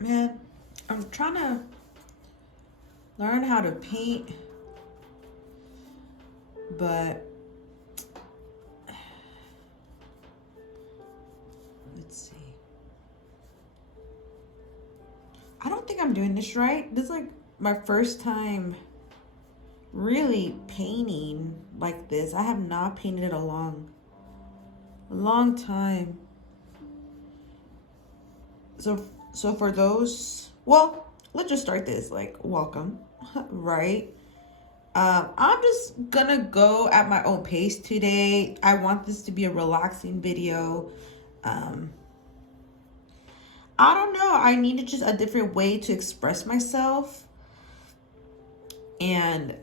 Man, I'm trying to learn how to paint, but let's see. I don't think I'm doing this right. This is like my first time really painting like this. I have not painted in a long time. So for those, well, let's just start this. Like, welcome, right? I'm just gonna go at my own pace today. I want this to be a relaxing video. Um, I don't know. I needed just a different way to express myself. And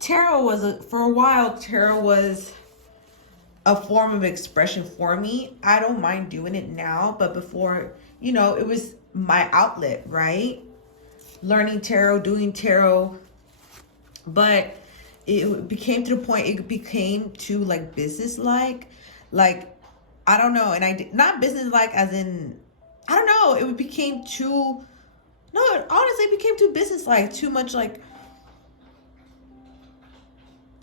tarot was for a while. Tarot was a form of expression for me. I don't mind doing it now, but before, it was my outlet, right? Learning tarot, doing tarot, but it became to the point. It became too like business like I don't know, and I did not business like as in I don't know. It became too. No, honestly, it became too business like, too much like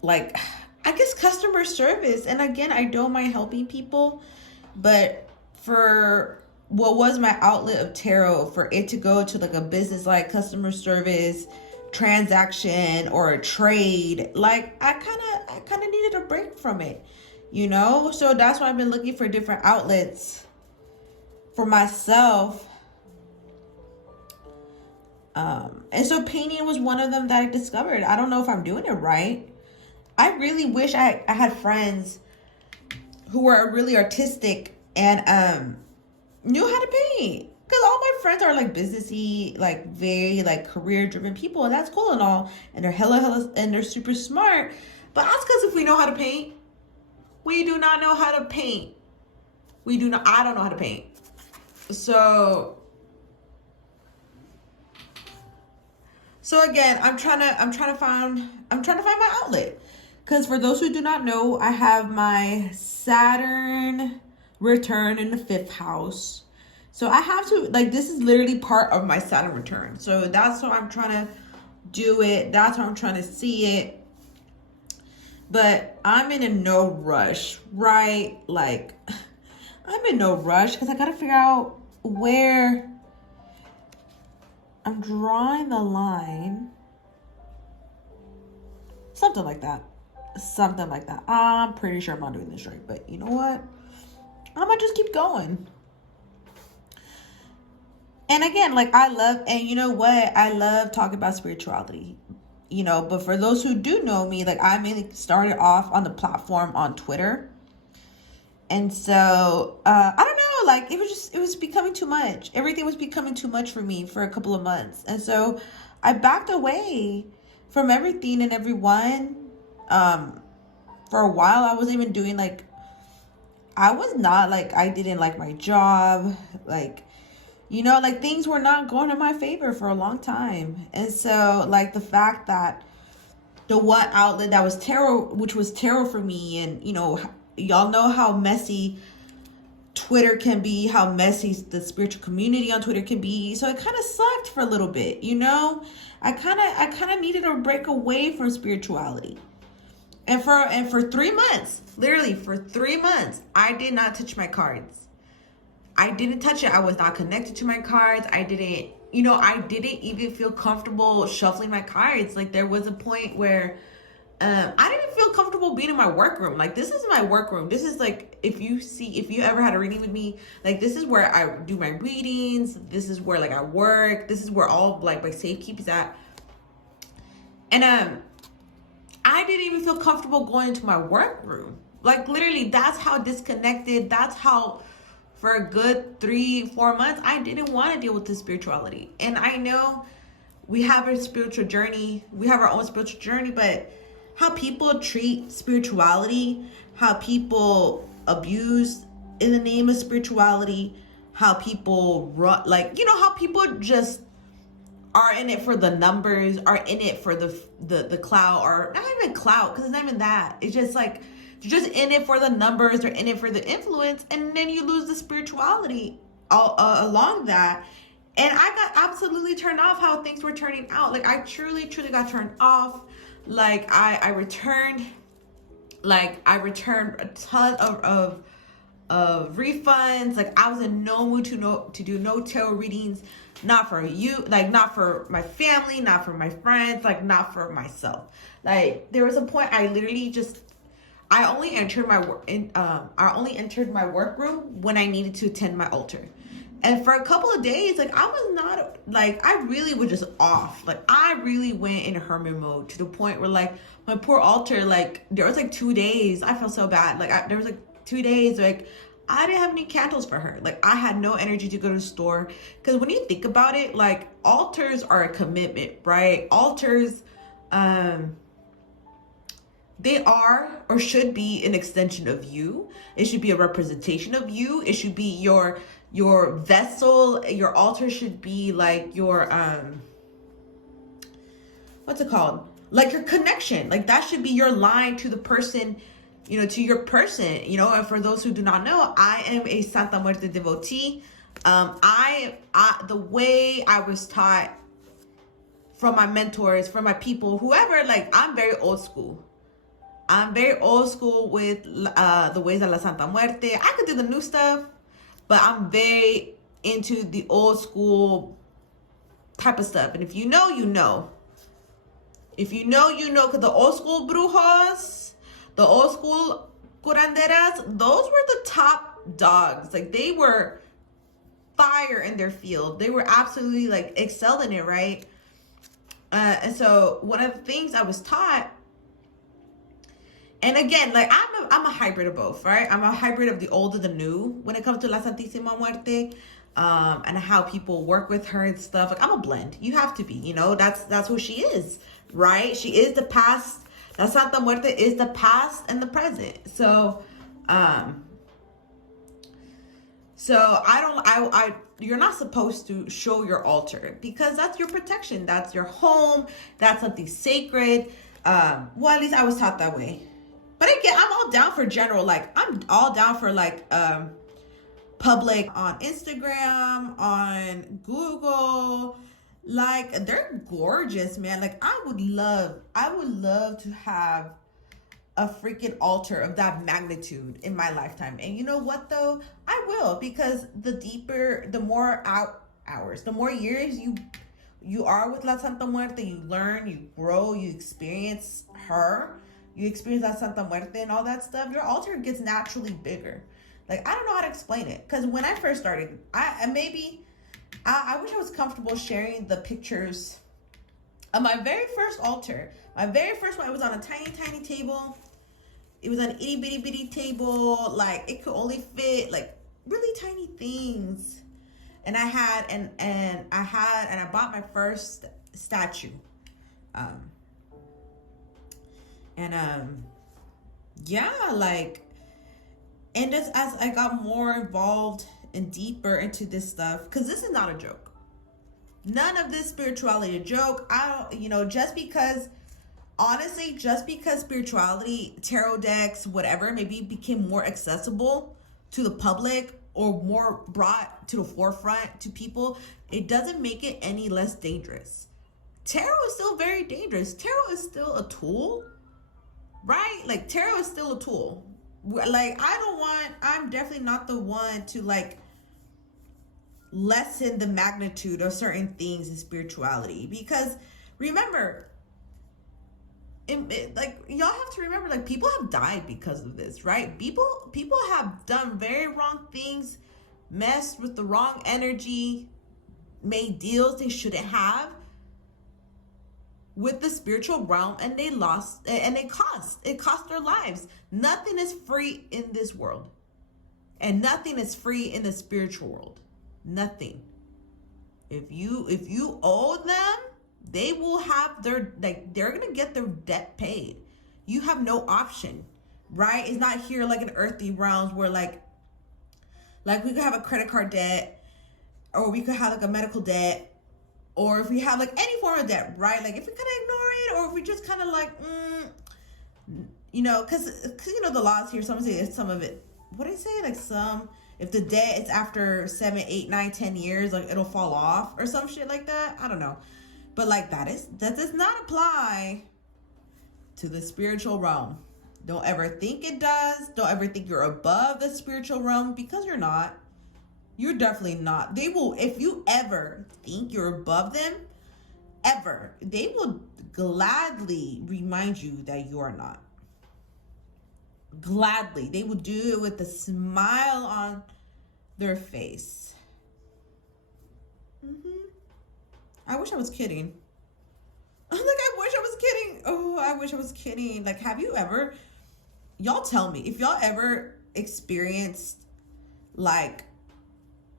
I guess customer service. And again, I don't mind helping people, but for what was my outlet of tarot, for it to go to like a business like customer service transaction or a trade, like I kind of needed a break from it, so that's why I've been looking for different outlets for myself. And so painting was one of them that I discovered. I don't know if I'm doing it right. I really wish I had friends who were really artistic and knew how to paint. Because all my friends are like businessy, like very like career driven people, and that's cool and all. And they're hella and they're super smart. But ask us if we know how to paint. We do not know how to paint. I don't know how to paint. So again, I'm trying to find my outlet. Because for those who do not know, I have my Saturn return in the 5th house. So I have to, like, this is literally part of my Saturn return. So that's how I'm trying to do it. That's how I'm trying to see it. But I'm in a no rush, right? Like, I'm in no rush because I got to figure out where I'm drawing the line. Something like that. I'm pretty sure I'm not doing this right, but you know what? I'm gonna just keep going. And again, like I love talking about spirituality, but for those who do know me, like I mainly started off on the platform on Twitter. And so, I don't know, like it was becoming too much. Everything was becoming too much for me for a couple of months. And so I backed away from everything and everyone. For a while, I wasn't even doing I didn't like my job. Like things were not going in my favor for a long time. And so like the fact that the one outlet that was tarot, which was tarot for me, and y'all know how messy Twitter can be, how messy the spiritual community on Twitter can be. So it kind of sucked for a little bit, I kind of needed a break away from spirituality. And for 3 months, literally for 3 months, I did not touch my cards. I didn't touch it. I was not connected to my cards. I didn't even feel comfortable shuffling my cards. Like there was a point where I didn't feel comfortable being in my workroom. Like this is my workroom. This is like, if you ever had a reading with me, like this is where I do my readings. This is where like I work. This is where all like my safekeep is at. And I didn't even feel comfortable going into my workroom. Like literally, that's how disconnected. That's how for a good 3-4 months, I didn't want to deal with this spirituality. And I know we have a spiritual journey. We have our own spiritual journey, but how people treat spirituality, how people abuse in the name of spirituality, how people run, how people just are in it for the numbers, are in it for the clout, or not even clout, because it's not even that. It's just like, you're just in it for the numbers, they're in it for the influence, and then you lose the spirituality along that. And I got absolutely turned off how things were turning out. Like I truly got turned off. Like I returned a ton of refunds. Like I was in no mood to do no tarot readings, not for you, like not for my family, not for my friends, like not for myself. Like there was a point I literally just I only entered my workroom when I needed to attend my altar. And for a couple of days, like I was not like I really was just off. Like I really went in hermit mode to the point where like my poor altar, like there was like 2 days I felt so bad. Like there was like 2 days like I didn't have any candles for her. Like I had no energy to go to the store. Because when you think about it, like altars are a commitment, right? Altars, they are or should be an extension of you. It should be a representation of you. It should be your vessel. Your altar should be like your what's it called? Like your connection. Like that should be your line to the person, you know, to your person. You know, and for those who do not know, I am a Santa Muerte devotee. I the way I was taught from my mentors, from my people, whoever, like I'm very old school. I'm very old school with the ways of La Santa Muerte. I could do the new stuff, but I'm very into the old school type of stuff. And if you know, you know. If you know, you know. Because the old school brujos, the old school curanderas, those were the top dogs. Like they were fire in their field. They were absolutely like excelled in it, right? And so one of the things I was taught, and again, like I'm a hybrid of both, right? I'm a hybrid of the old and the new when it comes to La Santísima Muerte, and how people work with her and stuff. Like I'm a blend. You have to be, you know, that's who she is, right? She is the past. La Santa Muerte is the past and the present. So you're not supposed to show your altar because that's your protection. That's your home. That's something sacred. Well, at least I was taught that way. But again, I'm all down for general, like I'm all down for like public on Instagram, on Google. Like they're gorgeous, man. Like I would love to have a freaking altar of that magnitude in my lifetime. And you know what though? I will, because the more hours, the more years you are with La Santa Muerte, you learn, you grow, you experience her. You experience that Santa Muerte and all that stuff, your altar gets naturally bigger. Like, I don't know how to explain it. Because when I first started, I wish I was comfortable sharing the pictures of my very first altar. My very first one, it was on a tiny, tiny table. It was on an itty bitty bitty table. Like, it could only fit, like, really tiny things. And I bought my first statue. Yeah, like, and just as I got more involved and deeper into this stuff, because this is not a joke. None of this spirituality a joke. Just because spirituality, tarot decks, whatever, maybe became more accessible to the public or more brought to the forefront to people, it doesn't make it any less dangerous. Tarot is still very dangerous. Tarot is still a tool. Right? Like tarot is still a tool. Like I'm definitely not the one to like lessen the magnitude of certain things in spirituality, because remember, like y'all have to remember, like people have died because of this, right? People have done very wrong things, messed with the wrong energy, made deals they shouldn't have with the spiritual realm, and they lost, and it cost their lives. Nothing is free in this world, and nothing is free in the spiritual world. Nothing. If you owe them, they will have they're gonna get their debt paid. You have no option, right? It's not here like in earthly realms where like we could have a credit card debt, or we could have like a medical debt, or if we have like any form of debt, right? Like if we kind of ignore it, or if we just kind of like, because the laws here, some say some of it, what do I say? Like some, if the debt is after 7, 8, 9, 10 years, like it'll fall off or some shit like that. I don't know. But like that does not apply to the spiritual realm. Don't ever think it does. Don't ever think you're above the spiritual realm, because you're not. You're definitely not. They will, if you ever think you're above them, ever, they will gladly remind you that you are not. Gladly. They will do it with a smile on their face. I wish I was kidding. Like, I wish I was kidding. Oh, I wish I was kidding. Like, have you ever, y'all tell me, if y'all ever experienced, like,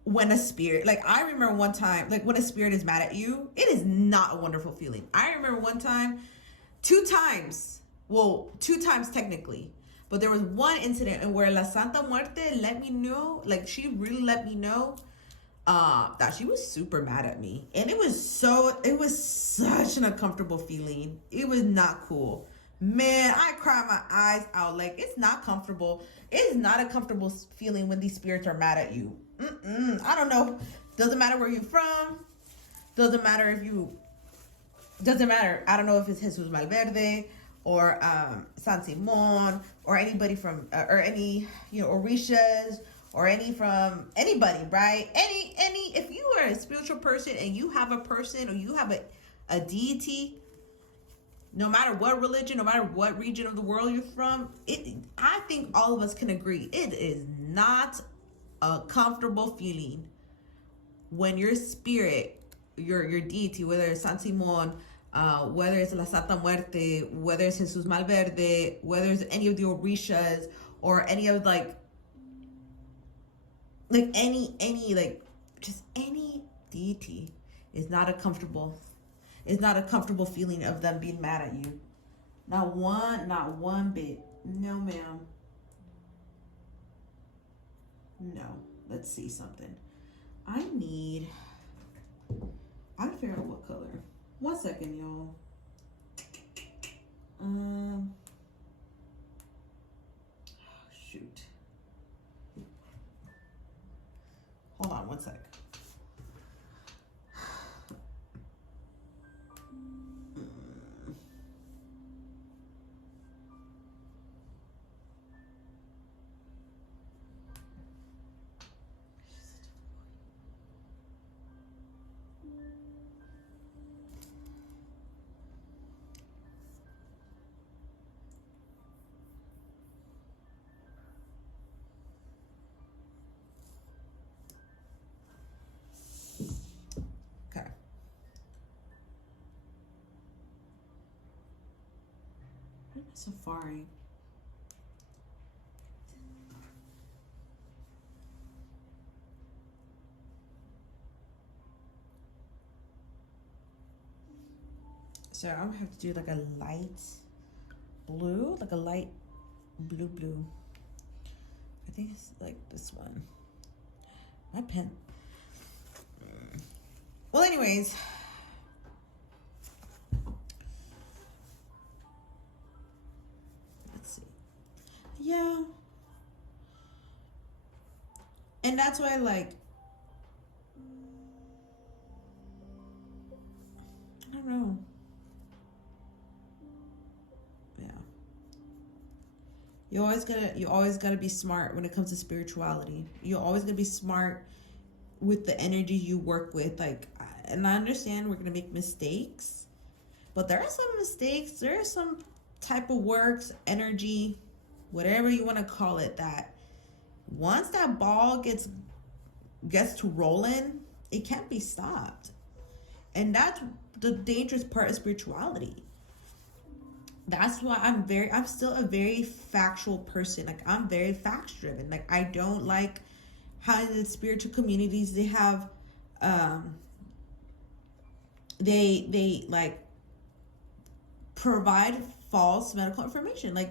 when a spirit, like, I remember one time, like, when a spirit is mad at you, it is not a wonderful feeling. I remember one time, two times technically, but there was one incident in where La Santa Muerte let me know, like, she really let me know that she was super mad at me. And it was such an uncomfortable feeling. It was not cool. Man, I cried my eyes out. Like, it's not comfortable. It's not a comfortable feeling when these spirits are mad at you. I don't know. Doesn't matter where you're from. Doesn't matter. I don't know if it's Jesus Malverde or San Simon or anybody from or any, Orishas or anybody, right? Any if you are a spiritual person and you have a person or you have a deity, no matter what religion, no matter what region of the world you're from, I think all of us can agree, it is not a comfortable feeling when your spirit, your deity, whether it's San Simon, whether it's La Santa Muerte, whether it's Jesus Malverde, whether it's any of the Orishas or any of just any deity, is not a comfortable feeling of them being mad at you. Not one bit. No, ma'am. No. Let's see something. I gotta figure out what color. 1 second, y'all. Shoot. Hold on 1 sec. Safari. So I'm gonna have to do like a light blue, blue. I think it's like this one. My pen. Well, anyways. Yeah. And that's why, like, I don't know. Yeah. You always gotta be smart when it comes to spirituality. You're always gonna be smart with the energy you work with. Like, and I understand we're gonna make mistakes, but there are some mistakes. There are some type of works, energy, whatever you want to call it, that once that ball gets to rolling, it can't be stopped. And that's the dangerous part of spirituality. That's why I'm still a very factual person. Like, I'm very facts driven. Like, I don't like how in the spiritual communities they have they like provide false medical information. Like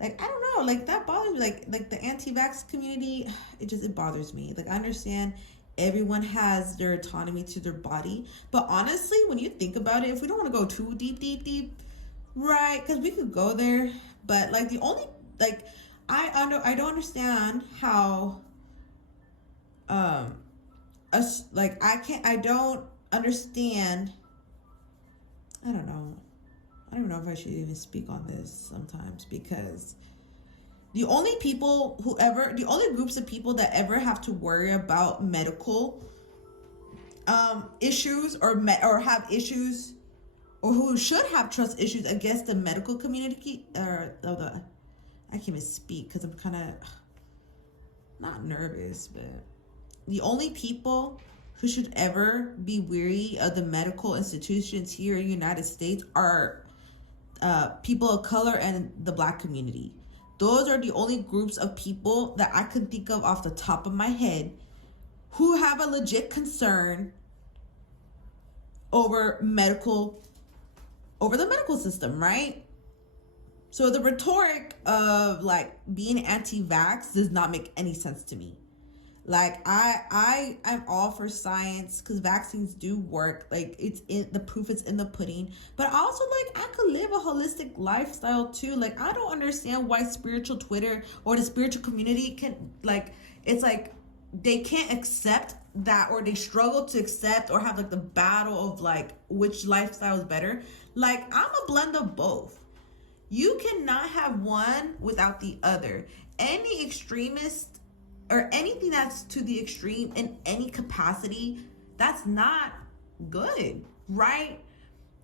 I don't know, like that bothers me. Like the anti-vax community, it bothers me. Like, I understand everyone has their autonomy to their body, but honestly, when you think about it, if we don't want to go too deep, right? Because we could go there, but like I don't understand how us, like, I don't understand. I don't know. I don't know if I should even speak on this sometimes, because the only groups of people that ever have to worry about medical issues or have issues, or who should have trust issues against the medical community, I can't even speak because I'm kind of not nervous, but the only people who should ever be weary of the medical institutions here in the United States are people of color and the Black community. Those are the only groups of people that I can think of off the top of my head who have a legit concern over the medical system, right? So the rhetoric of like being anti-vax does not make any sense to me. Like I'm all for science because vaccines do work. Like the proof is in the pudding. But also, like, I could live a holistic lifestyle too. Like, I don't understand why spiritual Twitter or the spiritual community can, like, it's like they can't accept that, or they struggle to accept or have like the battle of like which lifestyle is better. Like, I'm a blend of both. You cannot have one without the other. Any extremist or anything that's to the extreme in any capacity, that's not good, right?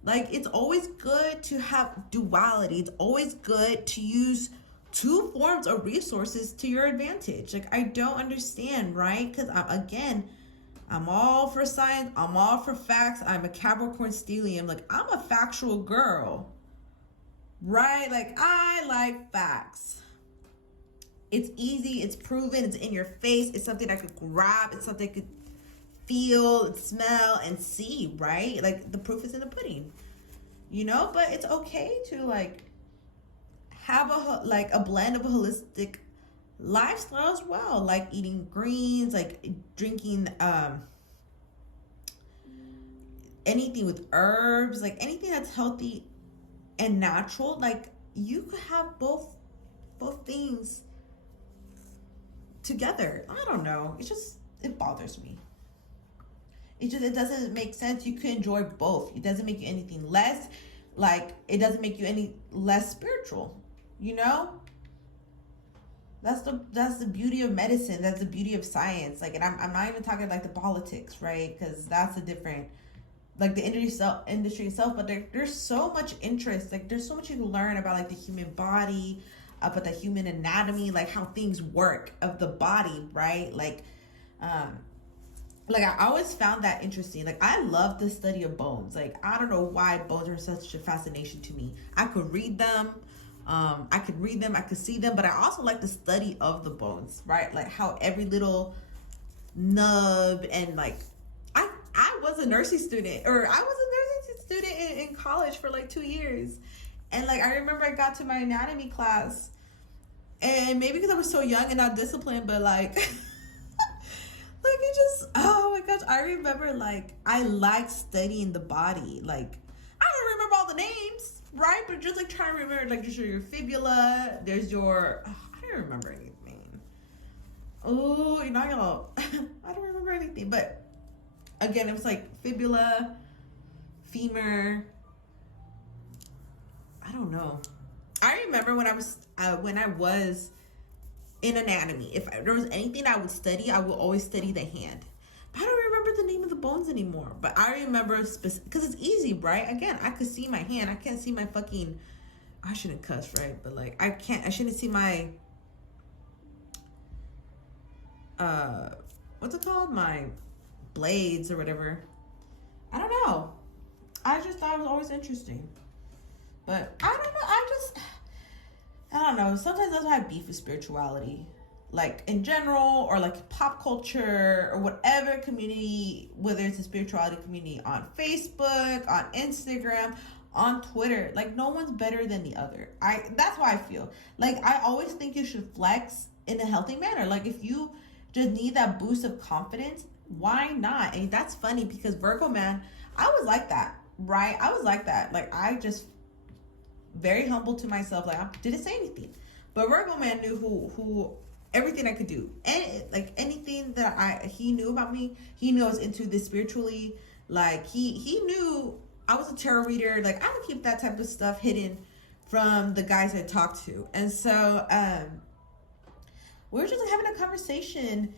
Like, it's always good to have duality. It's always good to use two forms of resources to your advantage. Like, I don't understand, right? Because I'm all for science. I'm all for facts. I'm a Capricorn stellium. Like, I'm a factual girl, right? Like, I like facts. It's easy, it's proven, it's in your face, it's something I could grab, it's something I could feel, smell, and see, right? Like, the proof is in the pudding, you know? But it's okay to like have a blend of a holistic lifestyle as well, like eating greens, like drinking anything with herbs, like anything that's healthy and natural. Like, you could have both things together. I don't know. It bothers me. It doesn't make sense. You can enjoy both. It doesn't make you anything less. Like, it doesn't make you any less spiritual. You know? That's the beauty of medicine. That's the beauty of science. Like, and I'm not even talking like the politics, right? Because that's a different, like, the industry itself. But there's so much interest. Like, there's so much you can learn about like the human body, about the human anatomy, like how things work of the body, right? Like I always found that interesting. Like, I love the study of bones. Like, I don't know why bones are such a fascination to me. I could read them, I could see them, but I also like the study of the bones, right? Like how every little nub, and like I was a nursing student in college for like 2 years. And like, I remember I got to my anatomy class, and maybe because I was so young and not disciplined, but like, like it just, oh my gosh, I remember like, I like studying the body. Like, I don't remember all the names, right? But just like trying to remember, like, there's your fibula, there's your, I don't remember anything. Oh, you're not gonna, I don't remember anything. But again, it was like fibula, femur, I don't know. I remember when I was in anatomy, if there was anything I would study, I would always study the hand. But I don't remember the name of the bones anymore. But I remember because it's easy, right? Again, I could see my hand. I can't see my fucking, I shouldn't cuss, right? But like, I shouldn't see my, what's it called? My blades or whatever. I don't know. I just thought it was always interesting. But I don't know. I don't know. Sometimes I have beef with spirituality, like in general, or like pop culture, or whatever community, whether it's a spirituality community on Facebook, on Instagram, on Twitter. Like, no one's better than the other. That's how I feel. Like, I always think you should flex in a healthy manner. Like, if you just need that boost of confidence, why not? And that's funny because Virgo man, I was like that, right? I was like that. Like, I just very humble to myself. Like, I didn't say anything. But Virgo man knew who everything I could do. And like anything that he knew about me, he knows into this spiritually. Like he knew I was a tarot reader. Like I would keep that type of stuff hidden from the guys I talked to. And so we were just like having a conversation,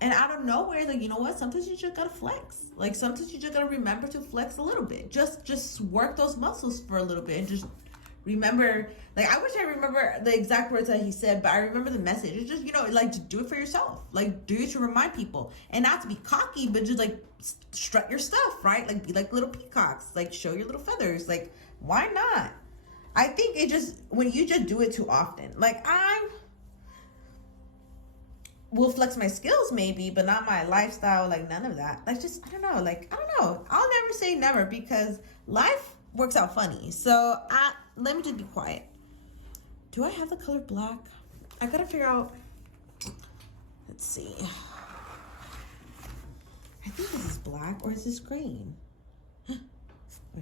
and out of nowhere, like, you know what? Sometimes you just gotta flex. Like sometimes you just gotta remember to flex a little bit. Just work those muscles for a little bit and just remember. Like I wish I remember the exact words that he said, but I remember the message. It's just, you know, like to do it for yourself. Like do it to remind people, and not to be cocky, but just like strut your stuff, right? Like be like little peacocks. Like show your little feathers. Like why not? I think it just, when you just do it too often, like I will flex my skills maybe, but not my lifestyle, like none of that. Like just, I don't know. I'll never say never, because life works out funny. So let me just be quiet. Do I have the color black? I gotta figure out, let's see. I think this is black, or is this green? Oh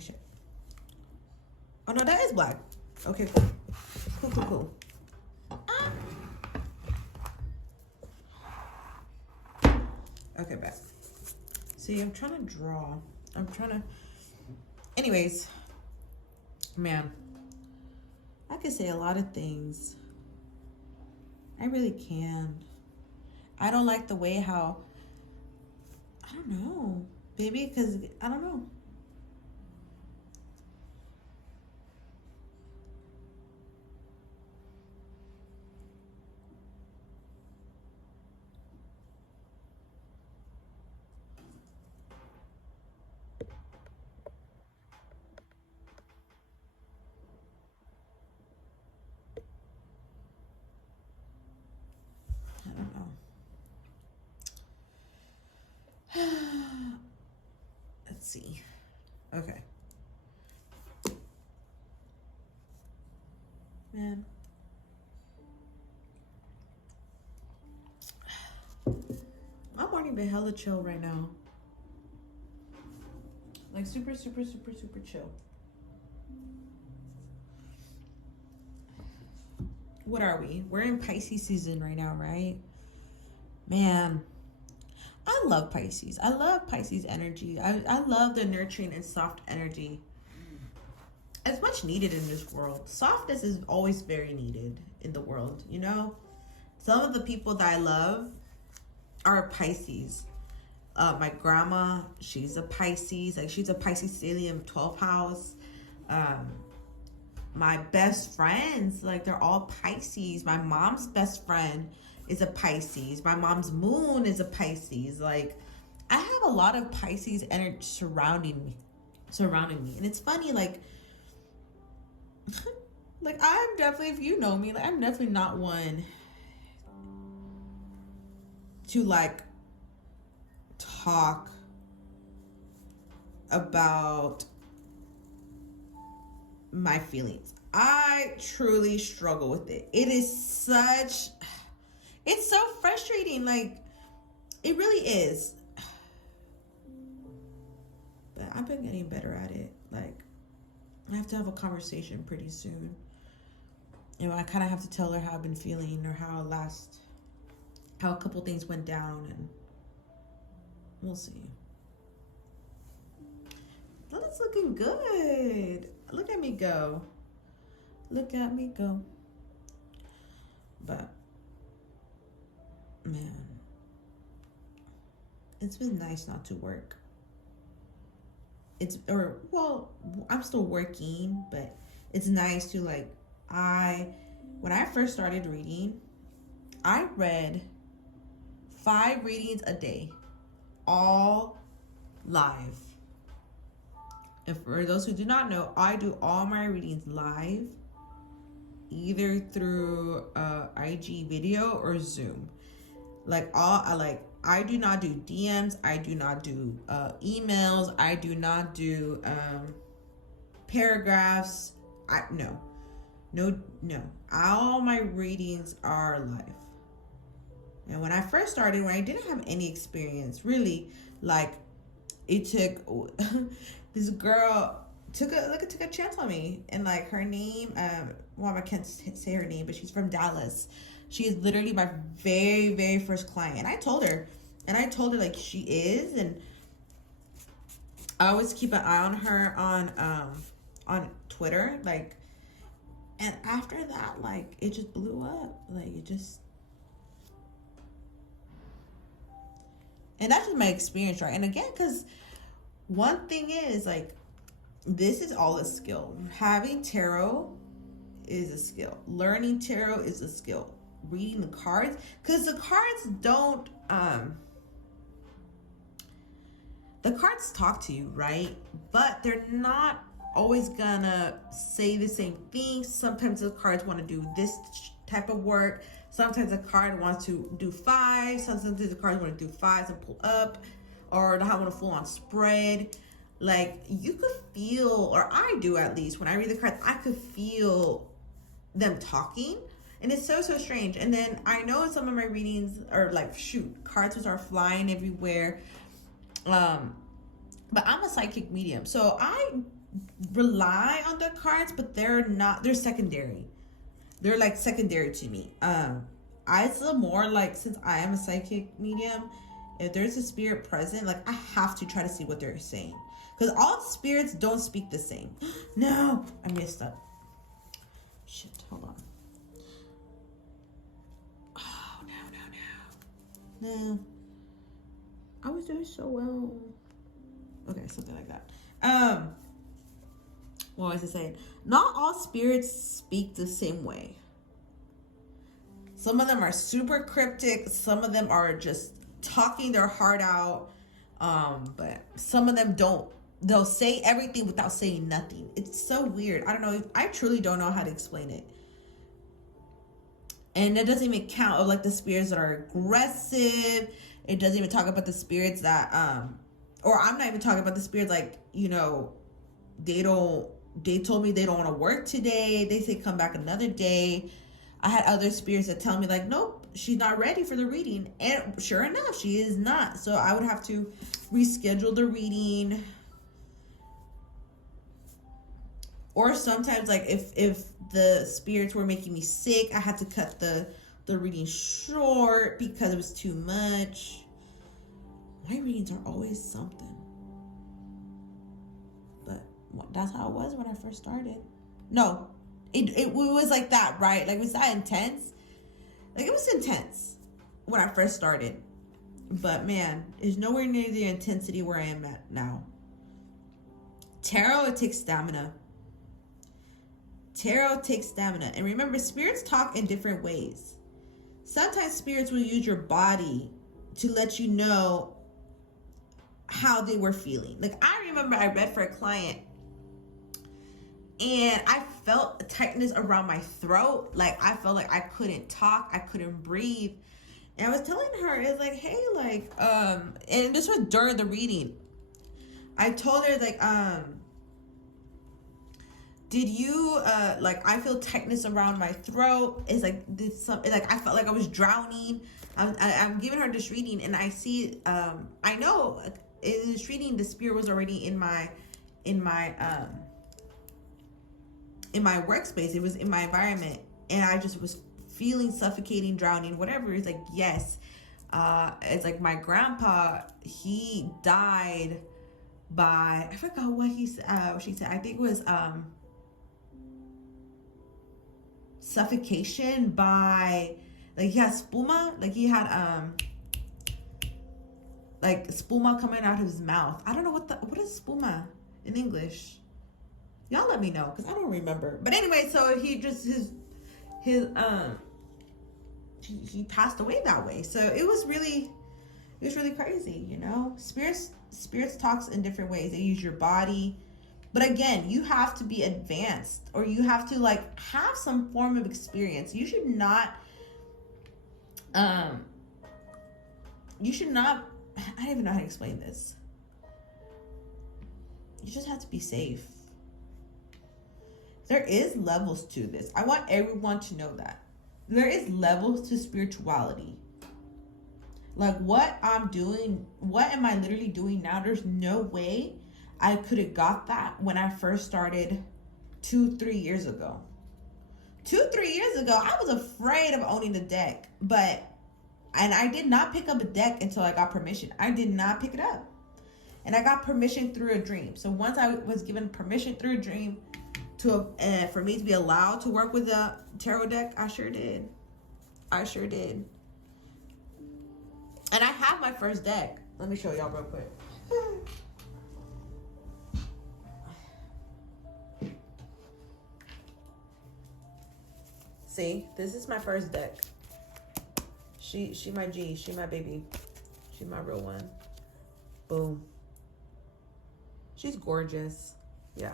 shit. Oh no, that is black. Okay, cool. Okay, bet. See, I'm trying to draw. Anyways, man, I could say a lot of things. I really can. I don't like the way how, I don't know, baby, because I don't know. Let's see. Okay. Man. My morning been hella chill right now. Like super chill. What are we? We're in Pisces season right now, right? Man, I love Pisces. I love Pisces energy. I love the nurturing and soft energy. It's much needed in this world. Softness is always very needed in the world, you know? Some of the people that I love are Pisces. My grandma, she's a Pisces. Like she's a Pisces stellium 12th house. My best friends, like they're all Pisces. My mom's best friend is a Pisces. My mom's moon is a Pisces. Like I have a lot of Pisces energy surrounding me. And it's funny, like like I'm definitely, if you know me, like I'm definitely not one to like talk about my feelings. I truly struggle with it. It's so frustrating. Like it really is. But I've been getting better at it. Like I have to have a conversation pretty soon. You know, I kind of have to tell her how I've been feeling, or how a couple things went down, and we'll see. Well, it's looking good. Look at me go. But man, it's been nice not to work. I'm still working, but it's nice to like, when I first started reading, I read 5 readings a day, all live. And for those who do not know, I do all my readings live, either through IG video or Zoom. I do not do DMs. I do not do emails. I do not do paragraphs. No. All my readings are live. And when I first started, when I didn't have any experience, really, like it took this girl took a chance on me, and like her name, I can't say her name, but she's from Dallas. She is literally my very, very first client. And I told her, like, she is. And I always keep an eye on her on Twitter. Like, and after that, like, it just blew up. Like, it just... And that's just my experience, right? And again, because one thing is, like, this is all a skill. Having tarot is a skill. Learning tarot is a skill. Reading the cards, because the cards don't the cards talk to you, right? But they're not always gonna say the same thing. Sometimes the cards want to do this type of work. Sometimes the card wants to do 5. Sometimes the cards want to do 5s and pull up, or they want a full on spread. Like, you could feel, or I do at least, when I read the cards, I could feel them talking. And it's so strange. And then I know in some of my readings are like, cards are flying everywhere. But I'm a psychic medium, so I rely on the cards, but they're secondary. They're like secondary to me. I feel more like, since I am a psychic medium, if there's a spirit present, like, I have to try to see what they're saying, because all spirits don't speak the same. No, I messed up. Shit, hold on. Oh, no. I was doing so well. Okay, something like that. What was I saying? Not all spirits speak the same way. Some of them are super cryptic. Some of them are just talking their heart out. But some of them don't. They'll say everything without saying nothing. It's so weird. I don't know. I truly don't know how to explain it. And it doesn't even count of like the spirits that are aggressive. It doesn't even talk about the spirits that, or I'm not even talking about the spirits like, you know, they told me they don't want to work today. They say come back another day. I had other spirits that tell me like, nope, she's not ready for the reading. And sure enough, she is not. So I would have to reschedule the reading. Or sometimes, like, if the spirits were making me sick, I had to cut the reading short because it was too much. My readings are always something. But that's how it was when I first started. No, it was like that, right? Like, was that intense? Like, it was intense when I first started. But, man, it's nowhere near the intensity where I am at now. Tarot, it takes stamina. Tarot takes stamina. And remember, spirits talk in different ways. Sometimes spirits will use your body to let you know how they were feeling. Like, I remember I read for a client and I felt a tightness around my throat. Like, I felt like I couldn't talk. I couldn't breathe. And I was telling her, it's like, hey, like, and this was during the reading. I told her, like, did you, like, I feel tightness around my throat. It's like, I felt like I was drowning. I'm giving her this reading, and I see, I know in this reading, the spirit was already in my workspace. It was in my environment, and I just was feeling suffocating, drowning, whatever. It's like, yes. It's like my grandpa, he died by, I forgot what she said. I think it was, suffocation by, like, he had spuma, like he had like spuma coming out of his mouth. I don't know what is spuma in English. Y'all let me know, because I don't remember. But anyway, so he just he passed away that way. So it was really crazy, you know. Spirits talks in different ways. They use your body. But again, you have to be advanced, or you have to, like, have some form of experience. You should not, I don't even know how to explain this. You just have to be safe. There is levels to this. I want everyone to know that. There is levels to spirituality. Like, what I'm doing, what am I literally doing now? There's no way I could have got that when I first started 2-3 years ago. 2-3 years ago, I was afraid of owning a deck, and I did not pick up a deck until I got permission. I did not pick it up. And I got permission through a dream. So once I was given permission through a dream for me to be allowed to work with a tarot deck, I sure did. I sure did. And I have my first deck. Let me show y'all real quick. See, this is my first deck. She my G. She my baby. She my real one. Boom. She's gorgeous. Yeah.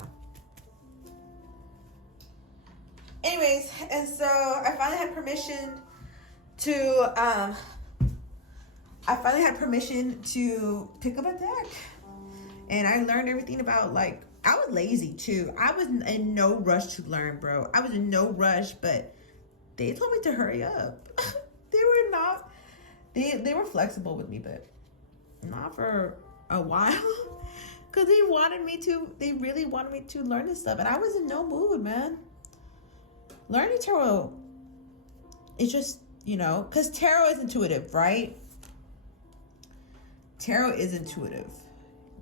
Anyways, and so I finally had permission to pick up a deck. And I learned everything about, like, I was lazy too. I was in no rush to learn, bro. I was in no rush, but they told me to hurry up. They were flexible with me, but not for a while. Because they really wanted me to learn this stuff. And I was in no mood, man. Learning tarot, it's just, because tarot is intuitive, right? Tarot is intuitive.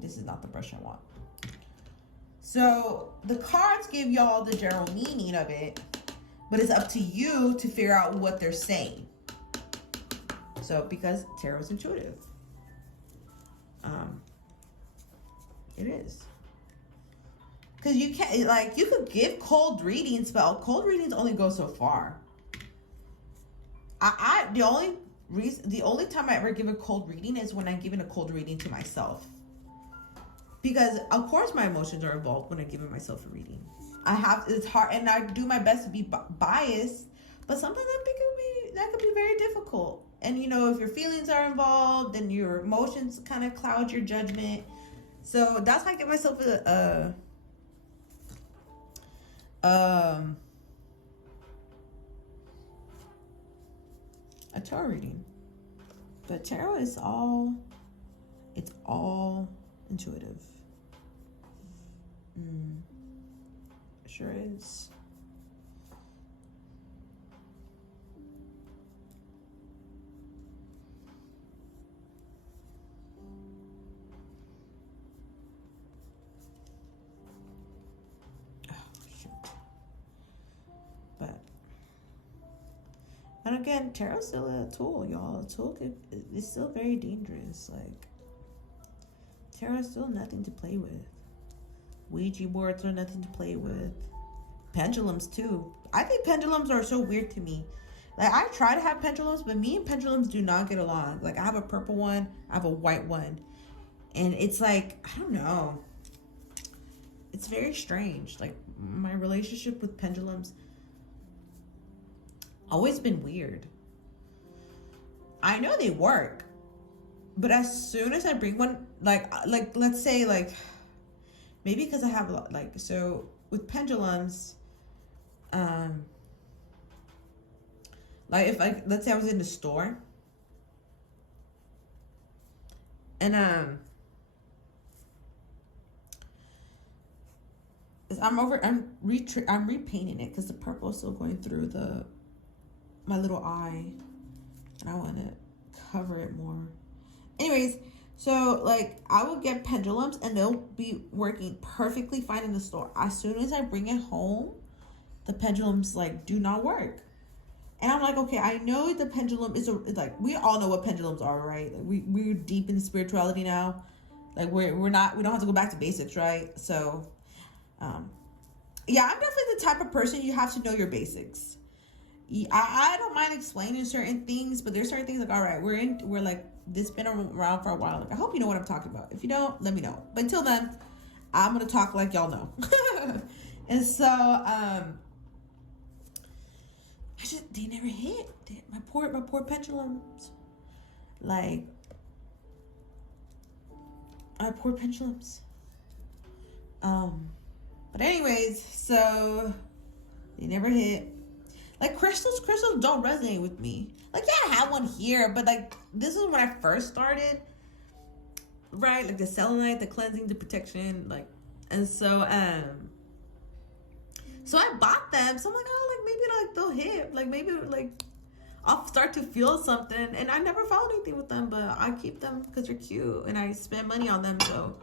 This is not the brush I want. So the cards give y'all the general meaning of it, but it's up to you to figure out what they're saying. So because tarot is intuitive. It is. Because you can't, like, you could give cold readings, but cold readings only go so far. The only time I ever give a cold reading is when I'm giving a cold reading to myself. Because of course my emotions are involved when I'm giving myself a reading. It's hard, and I do my best to be biased, but sometimes I think that could be very difficult. And if your feelings are involved, then your emotions kind of cloud your judgment. So that's why I give myself a tarot reading. But tarot is all intuitive. It sure is. And again, tarot's still a tool, y'all. A tool is still very dangerous. Like, tarot's still nothing to play with. Ouija boards are nothing to play with. Pendulums too. I think pendulums are so weird to me. Like, I try to have pendulums, but me and pendulums do not get along. Like, I have a purple one, I have a white one. And it's like, I don't know. It's very strange. Like, my relationship with pendulums always been weird. I know they work, but as soon as I bring one, like let's say, like, maybe because I have a lot, like, so with pendulums, like, if let's say I was in the store and I'm repainting it because the purple is still going through my little eye, and I want to cover it more. Anyways, so, like, I will get pendulums and they'll be working perfectly fine in the store. As soon as I bring it home, the pendulums, like, do not work. And I'm like, okay, I know the pendulum is like, we all know what pendulums are, right? Like, we're deep in spirituality now. Like, we don't have to go back to basics, right? So, yeah, I'm definitely the type of person you have to know your basics. I don't mind explaining certain things, but there's certain things like, all right, we're like, this been around for a while. Like, I hope you know what I'm talking about. If you don't, let me know. But until then, I'm gonna talk like y'all know. And so, they never hit. My poor pendulums. Like, my poor pendulums. But anyways, so they never hit. Like, crystals don't resonate with me. Like, yeah, I have one here, but, like, this is when I first started, right? Like, the selenite, the cleansing, the protection, like, and so I bought them. So I'm like, oh, like, maybe like they'll hit. Like maybe like I'll start to feel something. And I never found anything with them, but I keep them because they're cute and I spend money on them. So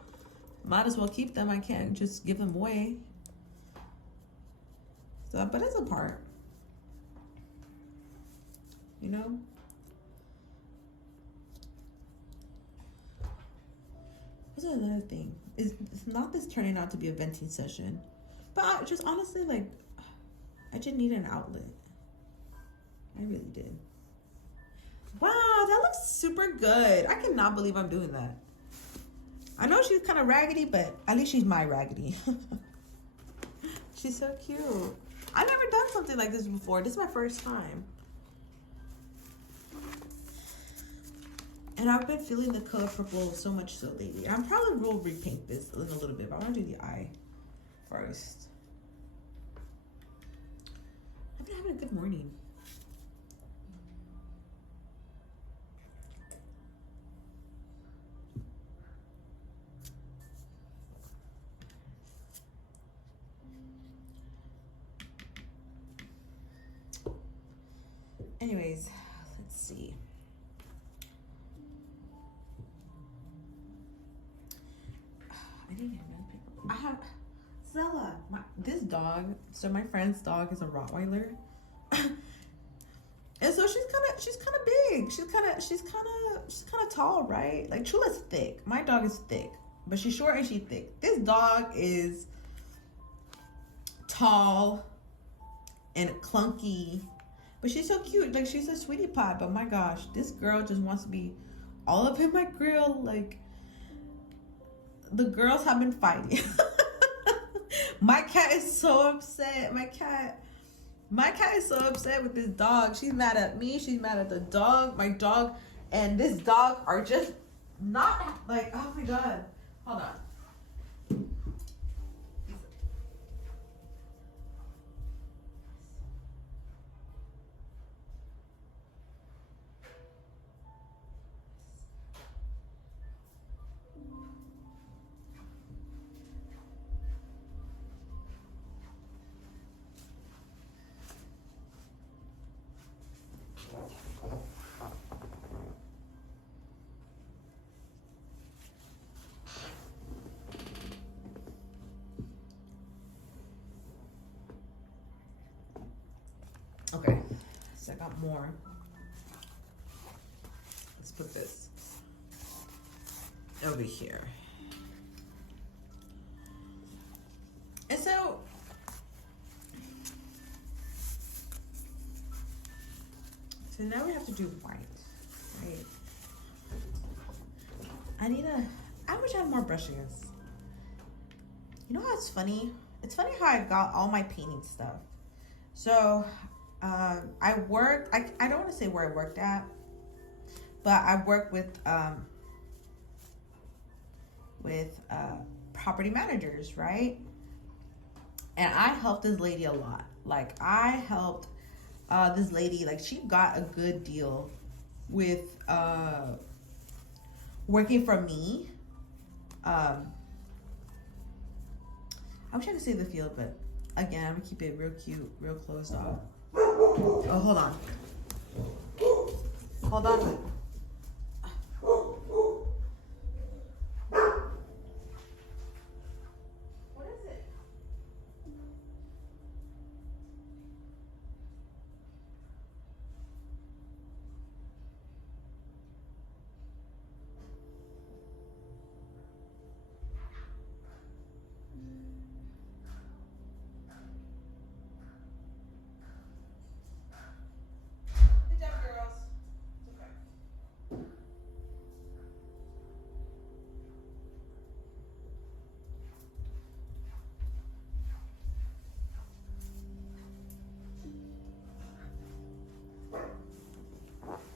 might as well keep them. I can't just give them away. So, but it's a part. You know? What's another thing? It's not this turning out to be a venting session. But I just honestly, like, I just need an outlet. I really did. Wow, that looks super good. I cannot believe I'm doing that. I know she's kind of raggedy, but at least she's my raggedy. She's so cute. I've never done something like this before. This is my first time. And I've been feeling the color purple so much so lately. I'm probably will repaint this in a little bit, but I want to do the eye first. I've been having a good morning. Anyways, let's see. I need to get another paper. I have Zella. This dog. So my friend's dog is a Rottweiler, and so she's kind of big. She's kind of tall, right? Like Chula's thick. My dog is thick, but she's short and she's thick. This dog is tall and clunky, but she's so cute. Like she's a sweetie pie. But my gosh, this girl just wants to be all up in my grill, like. The girls have been fighting. My cat is so upset. My cat is so upset with this dog. She's mad at me. She's mad at the dog. My dog and this dog are just not like, oh my God. Hold on. Okay, so I got more. Let's put this over here. And so now we have to do white, right? I wish I had more brushes. You know how it's funny? It's funny how I got all my painting stuff. So I don't want to say where I worked at, but I worked with property managers, right? And I helped this lady a lot. Like I helped this lady, like she got a good deal with working for me. I wish I could say the field, but again, I'm gonna keep it real cute, real closed off. Oh, hold on. Hold on. What is it? Good job, girls. It's okay.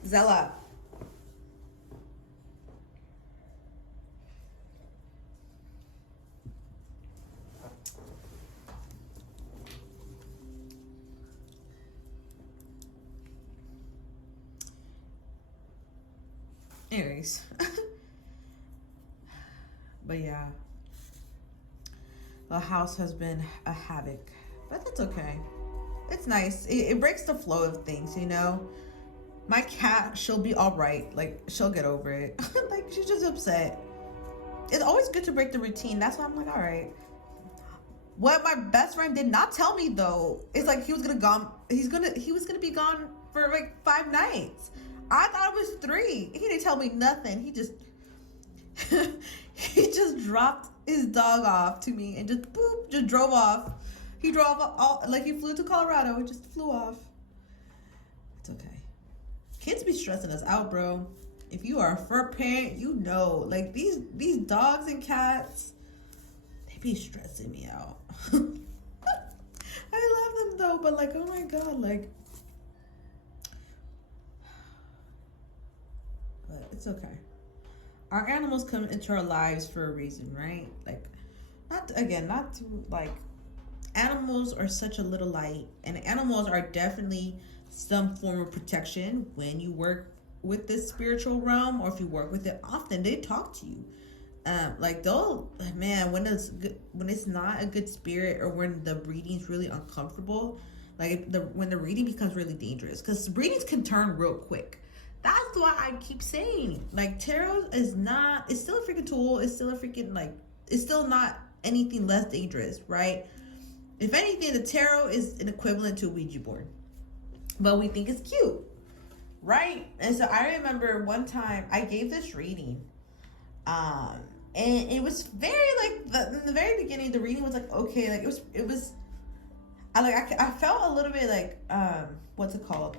Zella. Anyways. But yeah. The house has been a havoc. But that's okay. it's nice. It breaks the flow of things, you know. My cat, she'll be all right. Like, she'll get over it. Like, she's just upset. It's always good to break the routine. That's why I'm like, all right. What my best friend did not tell me though is like he was gonna be gone for like 5 nights. I thought it was 3. He didn't tell me nothing. He just he just dropped his dog off to me and just boop, just drove off. He drove all like he flew to Colorado and just flew off. It's okay. Kids be stressing us out, bro. If you are a fur parent, you know, like these dogs and cats, they be stressing me out. I love them though, but like, oh my god, like, but it's okay. Our animals come into our lives for a reason, right? Like, not to like, animals are such a little light, and animals are definitely some form of protection when you work with this spiritual realm, or if you work with it often. They talk to you. Like they'll, man, when it's not a good spirit, or when the reading's really uncomfortable, like when the reading becomes really dangerous, because readings can turn real quick. That's why I keep saying, like, tarot is not, it's still a freaking tool. It's still a freaking, like, it's still not anything less dangerous, right? If anything, the tarot is an equivalent to a Ouija board, but we think it's cute, right? And so I remember one time I gave this reading, and it was very like in the very beginning, the reading was like, okay, like it was I felt a little bit like what's it called,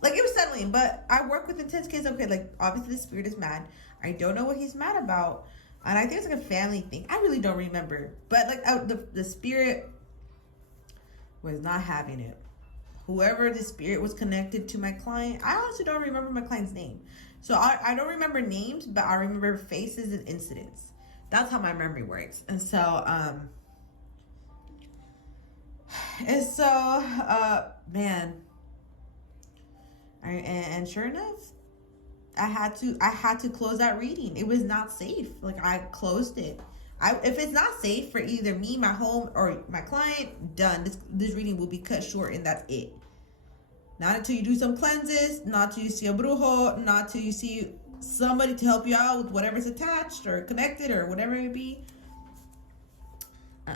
like it was settling, but I work with intense kids. Okay, like obviously the spirit is mad. I don't know what he's mad about, and I think it's like a family thing. I really don't remember, but like the spirit was not having it. Whoever the spirit was connected to my client, I honestly don't remember my client's name. So I don't remember names, but I remember faces and incidents. That's how my memory works. And so, man, and sure enough, I had to close that reading. It was not safe. Like, I closed it. If it's not safe for either me, my home, or my client, done. This reading will be cut short, and that's it. Not until you do some cleanses, not until you see a brujo, not until you see somebody to help you out with whatever's attached or connected or whatever it may be. No.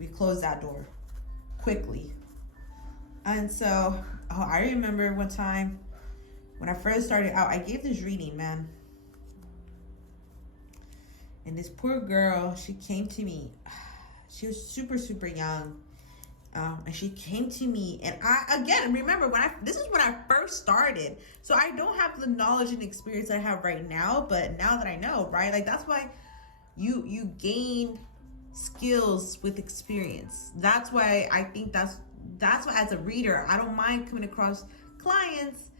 We closed that door quickly. And so, I remember one time when I first started out, I gave this reading, man. And this poor girl, she came to me. She was super, super young. And she came to me, and I, again, remember this is when I first started. So I don't have the knowledge and experience that I have right now, but now that I know, right? Like, that's why you gain skills with experience. That's why I think that's why as a reader, I don't mind coming across clients,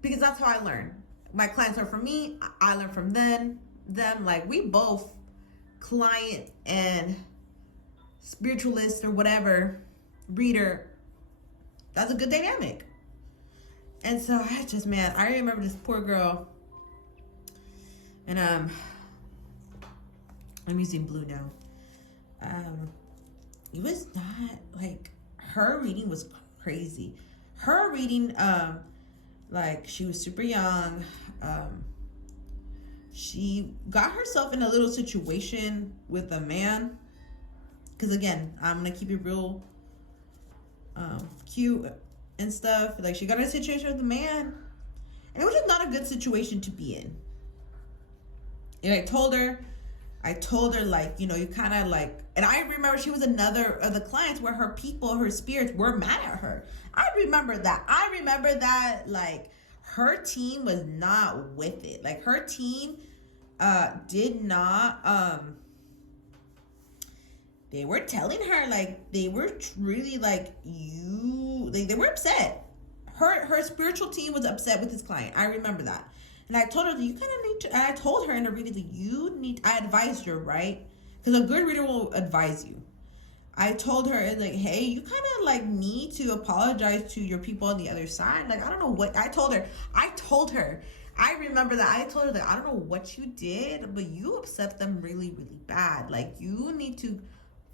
because that's how I learn. My clients learn from me. I learn from them. Like, we both, client and spiritualist or whatever, reader, that's a good dynamic. And so I remember this poor girl, and I'm using blue now. It was not like, her reading was crazy. Her reading, like, she was super young. She got herself in a little situation with a man. Because again, I'm gonna keep it real cute and stuff. Like, she got in a situation with a man, and it was just not a good situation to be in. And I told her, like, you know, you kind of like, and I remember she was another of the clients where her people, her spirits were mad at her. I remember that, like, her team was not with it. Like, her team did not, they were telling her, like, they were really like, they were upset. Her spiritual team was upset with this client. I remember that. And I told her that you kind of need to, and I told her in the reading that I advised her, right? Because a good reader will advise you. I told her, like, hey, you kind of like need to apologize to your people on the other side. Like, I don't know what, I told her, I remember that I told her that I don't know what you did, but you upset them really, really bad. Like, you need to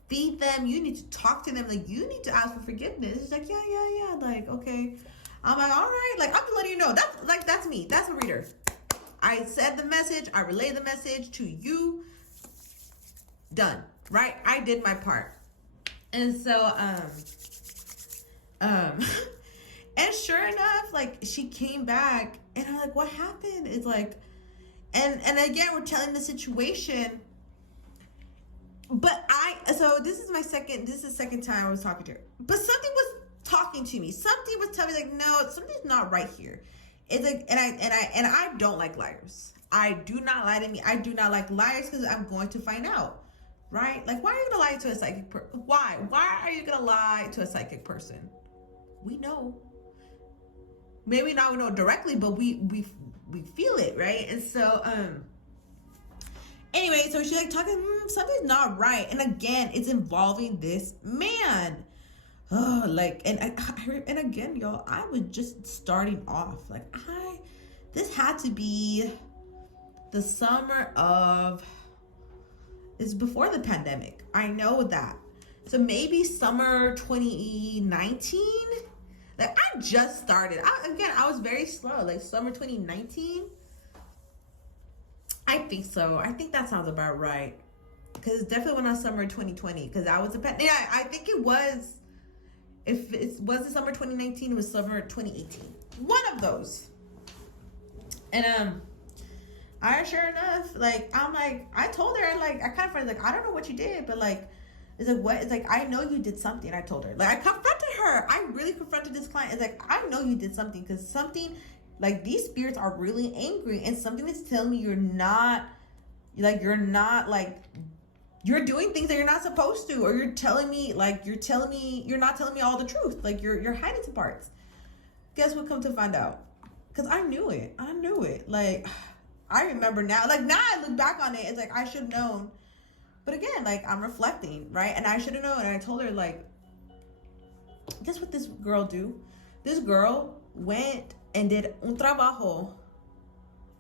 feed them. You need to talk to them. Like, you need to ask for forgiveness. She's like, yeah. Like, okay. I'm like, all right. Like, I'm just letting you know. That's me. That's a reader. I said the message. I relayed the message to you. Done. Right? I did my part. And so, and sure enough, like, she came back, and I'm like, what happened? It's like, and again, we're telling the situation. But so this is the second time I was talking to her. But something was talking to me. Something was telling me, like, no, something's not right here. It's like, and I don't like liars. I do not lie to me. I do not like liars, because I'm going to find out, right? Like, why are you gonna lie to a psychic person? Why are you gonna lie to a psychic person? We know. Maybe not we know directly, but we feel it, right? And so anyway, so she's like talking, something's not right. And again, it's involving this man. Oh, like, and again, y'all, I was just starting off. Like, this had to be the summer of, it's before the pandemic. I know that. So maybe summer 2019. Like, I just started. I was very slow. Like, summer 2019. I think so. I think that sounds about right. Because it definitely went on summer 2020. Because that was yeah, I think it was. If it wasn't summer 2019, it was summer 2018. One of those. And sure enough, like, I'm like, I told her, like, I kind of like, I don't know what you did, but like, it's like, what? It's like, I know you did something. I told her. Like, I confronted her. I really confronted this client. It's like, I know you did something, because something, like, these spirits are really angry, and something is telling me you're not, like, you're doing things that you're not supposed to, or you're telling me you're not telling me all the truth. Like, you're hiding some parts. Guess what? Come to find out, because I knew it. Like, I remember now. Like, now I look back on it, it's like, I should have known. But again, like, I'm reflecting, right? And I should have known. And I told her, like, guess what this girl do? This girl went and did un trabajo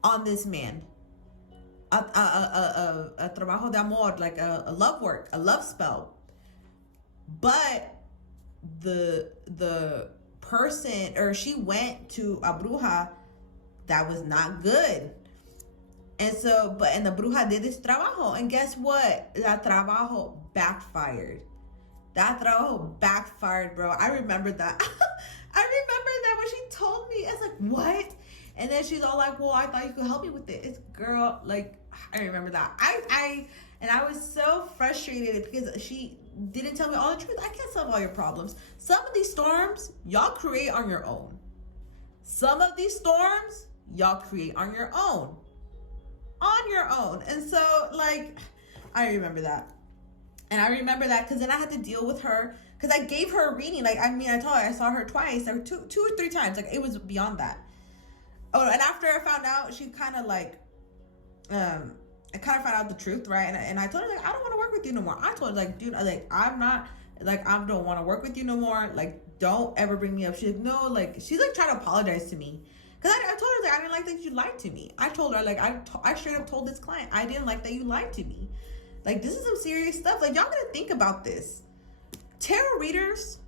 on this man. A trabajo de amor, like a love work, a love spell. But the person, or she went to a bruja that was not good. And so, and the bruja did this trabajo, and guess what? That trabajo backfired. That trabajo backfired, bro. I remember that. I remember that when she told me. I was like, what? And then she's all like, well, I thought you could help me with it. It's, girl, like, I remember that. And I was so frustrated because she didn't tell me all the truth. I can't solve all your problems. Some of these storms, y'all create on your own. Some of these storms, y'all create on your own. On your own. And so, like, I remember that. And I remember that because then I had to deal with her, because I gave her a reading. Like, I mean, I told her I saw her twice, or two or three times. Like, it was beyond that. Oh, and after I found out, she kind of like, I kind of found out the truth, right? And I told her, like, I don't want to work with you no more. I told her, like, dude, like, I'm not, like, I don't want to work with you no more. Like, don't ever bring me up. She's like, no, like, she's like trying to apologize to me. Because I told her, like, I didn't like that you lied to me. I told her, like, I straight up told this client, I didn't like that you lied to me. Like, this is some serious stuff. Like, y'all gotta think about this. Tarot readers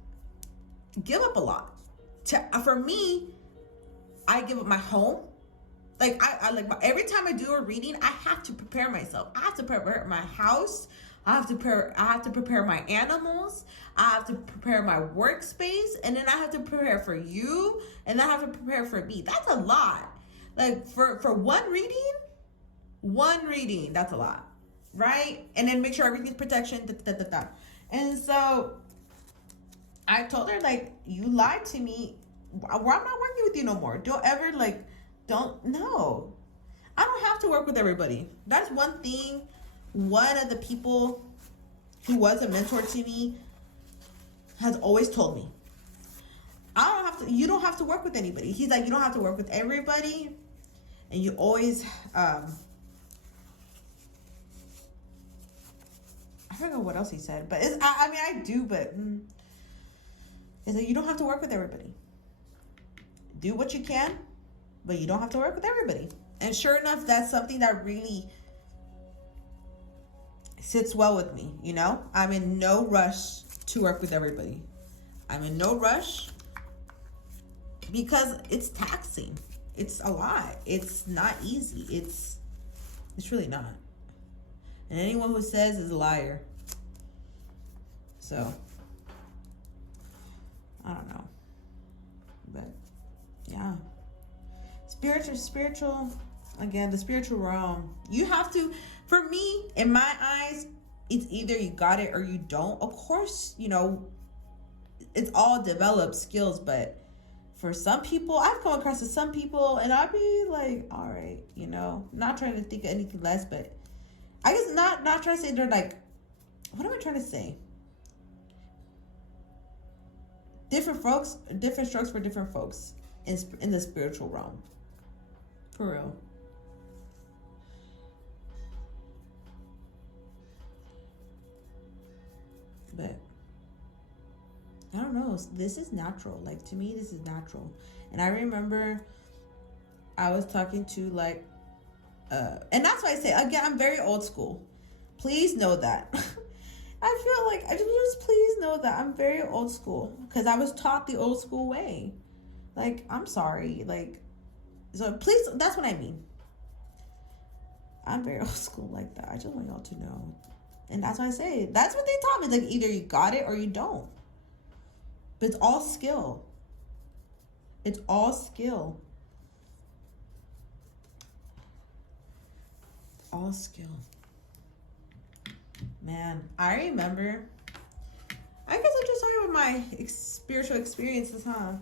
give up a lot. For me, I give up my home. Like, I like, every time I do a reading, I have to prepare myself. I have to prepare my house. I have to prepare my animals. I have to prepare my workspace, and then I have to prepare for you, and then I have to prepare for me. That's a lot. Like, for one reading, that's a lot, right? And then make sure everything's protection. And so I told her, like, you lied to me. I'm not working with you no more. Don't ever, like, no. I don't have to work with everybody. That's one thing. One of the people who was a mentor to me has always told me, you don't have to work with anybody. He's like, you don't have to work with everybody. And you always, I forgot what else he said, but I mean, I do, but it's like, you don't have to work with everybody. Do what you can, but you don't have to work with everybody. And sure enough, that's something that really sits well with me, you know? I'm in no rush to work with everybody. I'm in no rush because it's taxing. It's a lot. It's not easy. It's really not. And anyone who says is a liar. So, I don't know. But, yeah. Spiritual, again, the spiritual realm. You have to, for me, in my eyes, it's either you got it or you don't. Of course, you know, it's all developed skills, but for some people, I've come across to some people, and I'd be like, all right, you know, not trying to think of anything less, but I guess not trying to say they're like, what am I trying to say? Different folks, different strokes for different folks in the spiritual realm. For real. But I don't know. This is natural. Like, to me, this is natural. And I remember I was talking to like, and that's why I say, again, I'm very old school. Please know that. I feel like, I just please know that I'm very old school. Because I was taught the old school way. Like, I'm sorry. Like, so please, that's what I mean. I'm very old school like that. I just want y'all to know. And that's why I say, that's what they taught me. Like, either you got it or you don't. But it's all skill. It's all skill. All skill. Man, I remember, I guess I'm just talking about my spiritual experiences, huh?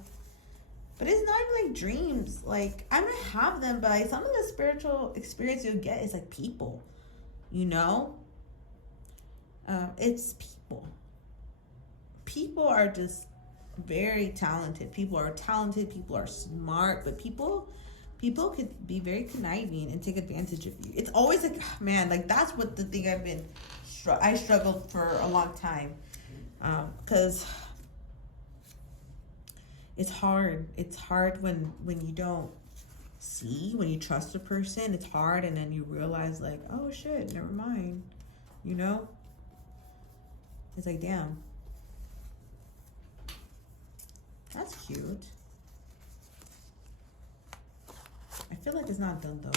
But it's not even like dreams. Like, I don't have them, but like some of the spiritual experience you'll get is like people, you know? It's people. People are just very talented. People are talented. People are smart, but people could be very conniving and take advantage of you. It's always like, man, like that's what the thing I struggled for a long time. Because it's hard. It's hard when you don't see, when you trust a person, it's hard. And then you realize like, oh shit, never mind. You know? It's like, damn. That's cute. I feel like it's not done though.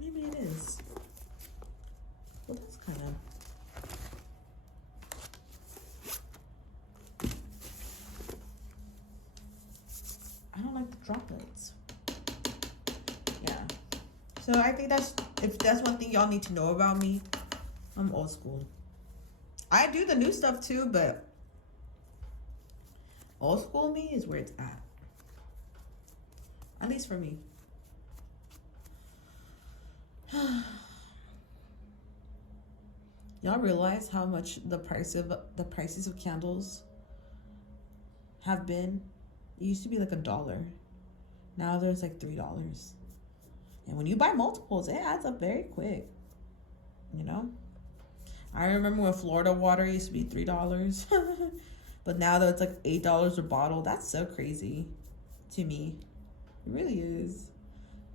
Maybe it is. Well, that's kind of. I don't like the droplets. Yeah. So I think if that's one thing y'all need to know about me, I'm old school. I do the new stuff too, but old school me is where it's at. At least for me. Y'all realize how much the prices of candles have been? It used to be like $1. Now there's like $3. And when you buy multiples, it adds up very quick. You know? I remember when Florida water used to be $3. But now that it's like $8 a bottle, that's so crazy to me. It really is.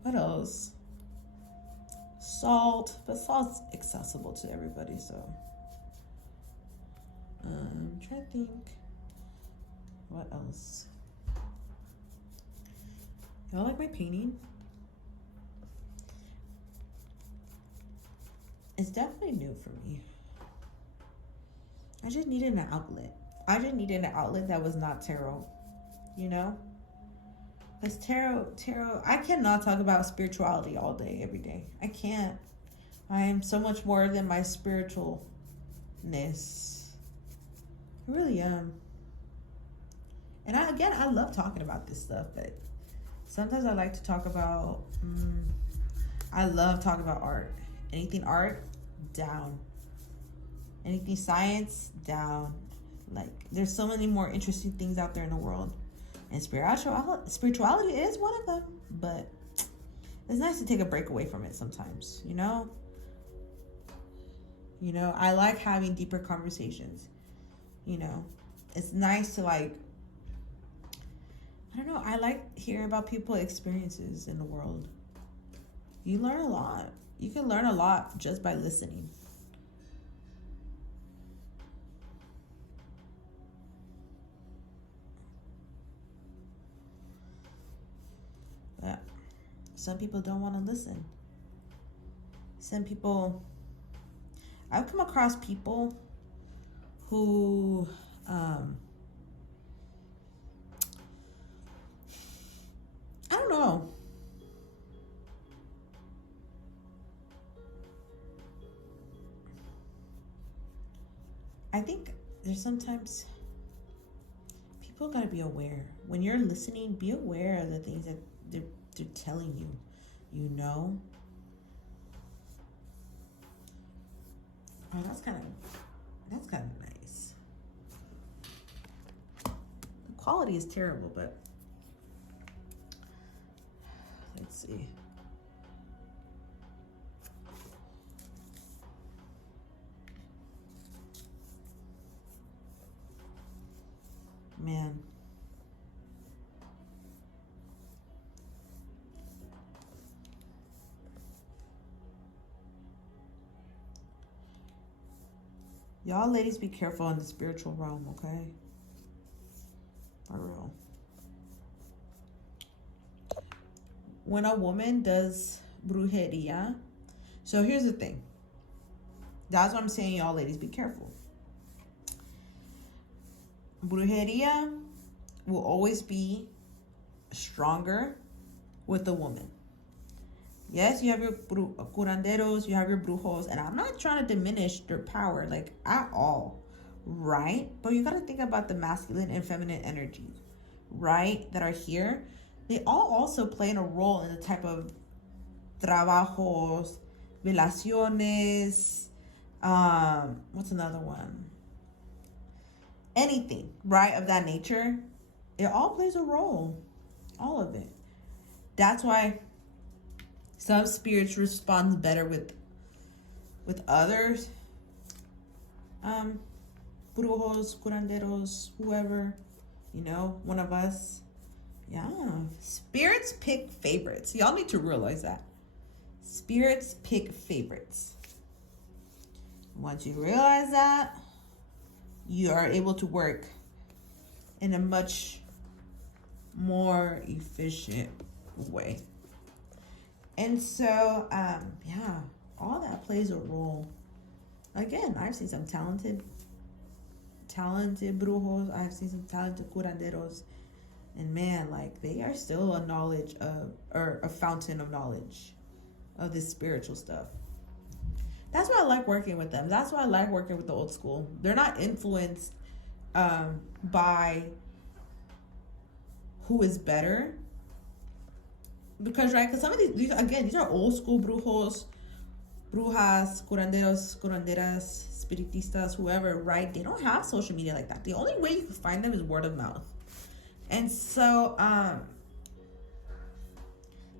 What else? Salt, but salt's accessible to everybody, so. I'm trying to think. What else? Y'all like my painting? It's definitely new for me. I just needed an outlet. I just needed an outlet that was not tarot, you know? Because tarot, I cannot talk about spirituality all day, every day. I can't. I am so much more than my spiritualness. I really am. And I love talking about this stuff, but sometimes I like to talk about, I love talking about art. Anything art, down. Anything science, down. Like, there's so many more interesting things out there in the world. And spirituality is one of them. But it's nice to take a break away from it sometimes, you know? You know, I like having deeper conversations. You know, it's nice to like, I don't know, I like hearing about people's experiences in the world. You learn a lot. You can learn a lot just by listening. But some people don't want to listen. Some people, I've come across people who I don't know. I think there's sometimes people gotta be aware. When you're listening, be aware of the things that they're telling you. You know? Oh, that's kind of nice. The quality is terrible, but let's see. Man. Y'all ladies be careful in the spiritual realm, okay? For real. When a woman does brujeria, so here's the thing. That's what I'm saying, y'all ladies, be careful. Brujeria will always be stronger with a woman. Yes, you have your curanderos, you have your brujos, and I'm not trying to diminish their power, like, at all, right? But you got to think about the masculine and feminine energies, right, that are here. They all also play a role in the type of trabajos, velaciones, what's another one? Anything, right, of that nature. It all plays a role, all of it. That's why some spirits respond better with others. Brujos, curanderos, whoever, you know, one of us. Yeah. Spirits pick favorites. Y'all need to realize that. Spirits pick favorites. Once you realize that, you are able to work in a much more efficient way. And so, yeah, all that plays a role. Again, I've seen some talented brujos. I've seen some talented curanderos. And man, like, they are still a knowledge of, or a fountain of knowledge of this spiritual stuff. That's why I like working with them. That's why I like working with the old school. They're not influenced by who is better. Because, right, because some of these are old school brujos, brujas, curanderos, curanderas, spiritistas, whoever, right? They don't have social media like that. The only way you can find them is word of mouth. And so,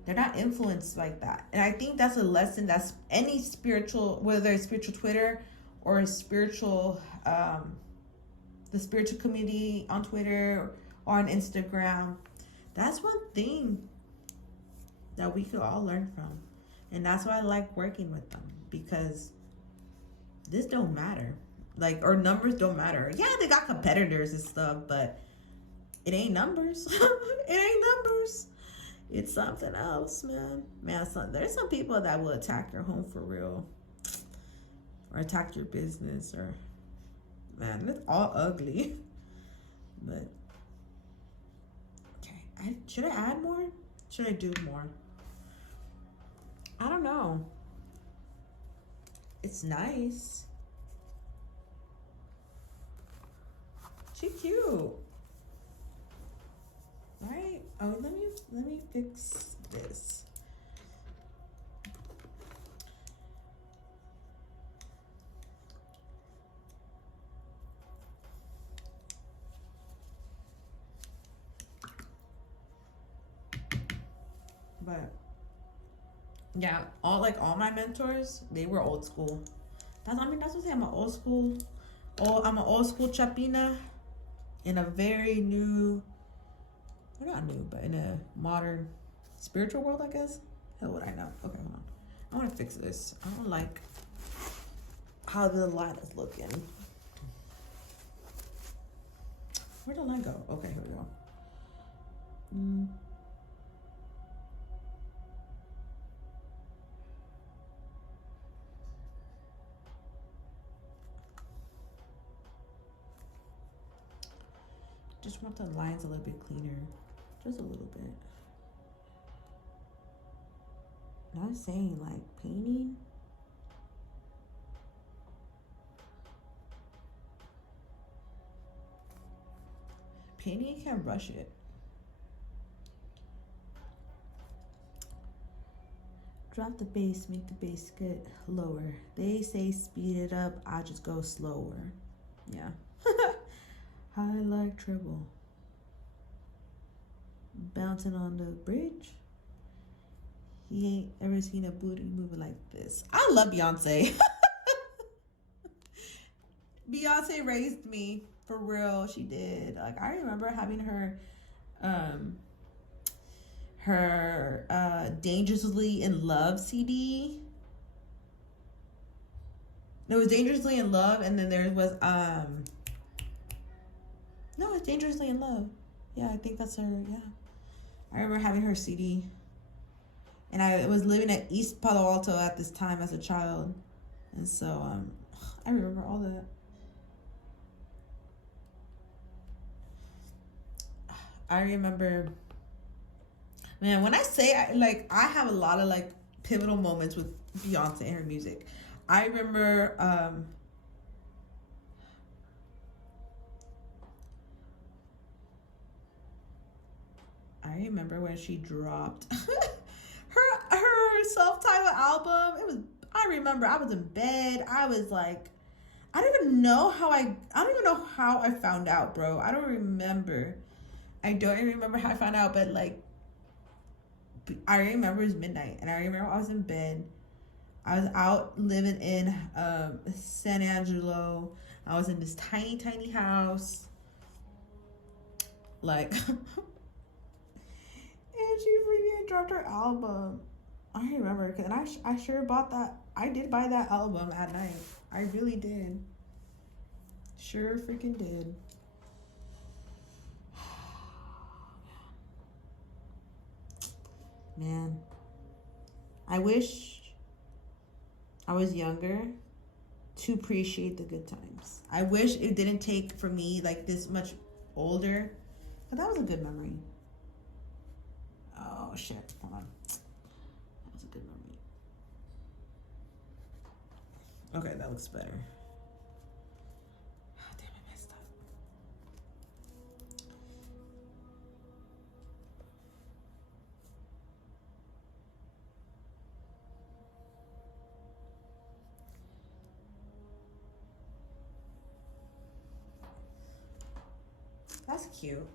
they're not influenced like that. And I think that's a lesson that's any spiritual, whether it's spiritual Twitter or a spiritual, the spiritual community on Twitter or on Instagram. That's one thing that we could all learn from. And that's why I like working with them, because this don't matter. Like, or numbers don't matter. Yeah, they got competitors and stuff, but it ain't numbers. It ain't numbers. It's something else, man. There's some people that will attack your home for real. Or attack your business, or, man, it's all ugly. But, okay. Should I add more? Should I do more? I don't know. It's nice. She cute. Right? Oh, let me fix this. But yeah, all my mentors, they were old school. That's what I'm saying. I'm an old school Chapina in a very new, well, not new, but in a modern spiritual world, I guess. Hell would I know? Okay, hold on. I want to fix this. I don't like how the line is looking. Where'd the line go? Okay, here we go. Just want the lines a little bit cleaner. Just a little bit. Not saying like painting. Painting, you can't rush it. Drop the bass, make the bass get lower. They say speed it up, I just go slower. Yeah. I like treble. Bouncing on the bridge. He ain't ever seen a booty moving like this. I love Beyonce. Beyonce raised me, for real. She did. Like, I remember having her Dangerously in Love CD. There was Dangerously in Love, and then there was no, it's Dangerously in Love. Yeah, I think that's her. Yeah, I remember having her CD, and I was living at East Palo Alto at this time as a child, and so I remember all that. I remember, man, when I say I have a lot of like pivotal moments with Beyonce and her music. I remember when she dropped her self-titled album. I remember I was in bed. I was like, I don't even know how I found out, bro. I don't remember how I found out, but like, I remember it was midnight, and I remember I was in bed. I was out living in San Angelo. I was in this tiny, tiny house. Like, and she freaking dropped her album. I remember, and I sure bought that. I did buy that album at night. I really did. Sure freaking did. Man, I wish I was younger to appreciate the good times. I wish it didn't take for me like this much older, but that was a good memory. Oh shit, hold on. That was a good memory. Okay, that looks better. Oh, damn, I messed up. That's cute.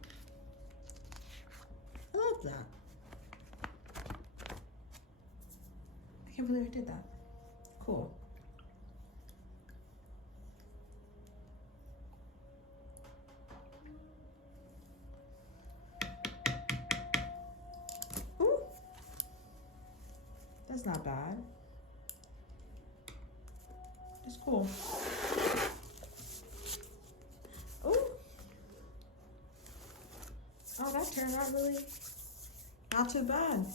I love that. I can't believe I did that. Cool. Ooh. That's not bad. That's cool. Ooh. Oh, that turned out really not too bad.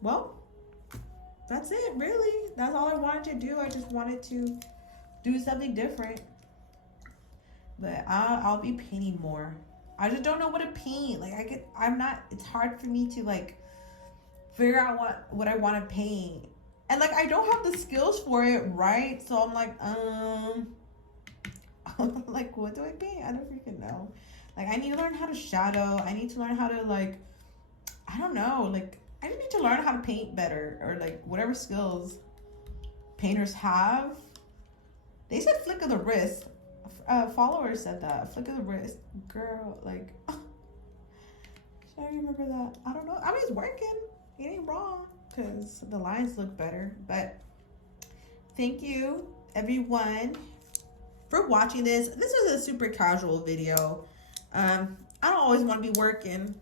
Well, that's it, really. That's all I wanted to do. I just wanted to do something different. But I'll be painting more. I just don't know what to paint. Like, it's hard for me to like figure out what I want to paint. And like, I don't have the skills for it, right? So I'm like, like, what do I paint? I don't freaking know. Like, I need to learn how to shadow. I need to learn how to like, I don't know. Like, I just need to learn how to paint better, or like whatever skills painters have. They said flick of the wrist. Followers said that. Flick of the wrist. Girl, like, should I remember that? I don't know. I mean, it's working. It ain't wrong, because the lines look better. But thank you, everyone, for watching this. This was a super casual video. I don't always want to be working.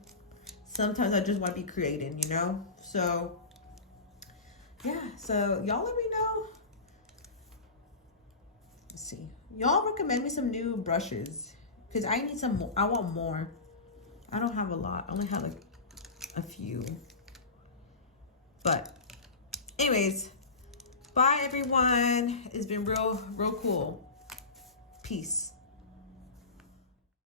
Sometimes I just want to be creating, you know? So, yeah. So, y'all let me know. Let's see. Y'all recommend me some new brushes. Because I need some more. I want more. I don't have a lot. I only have like a few. But, anyways. Bye, everyone. It's been real cool. Peace.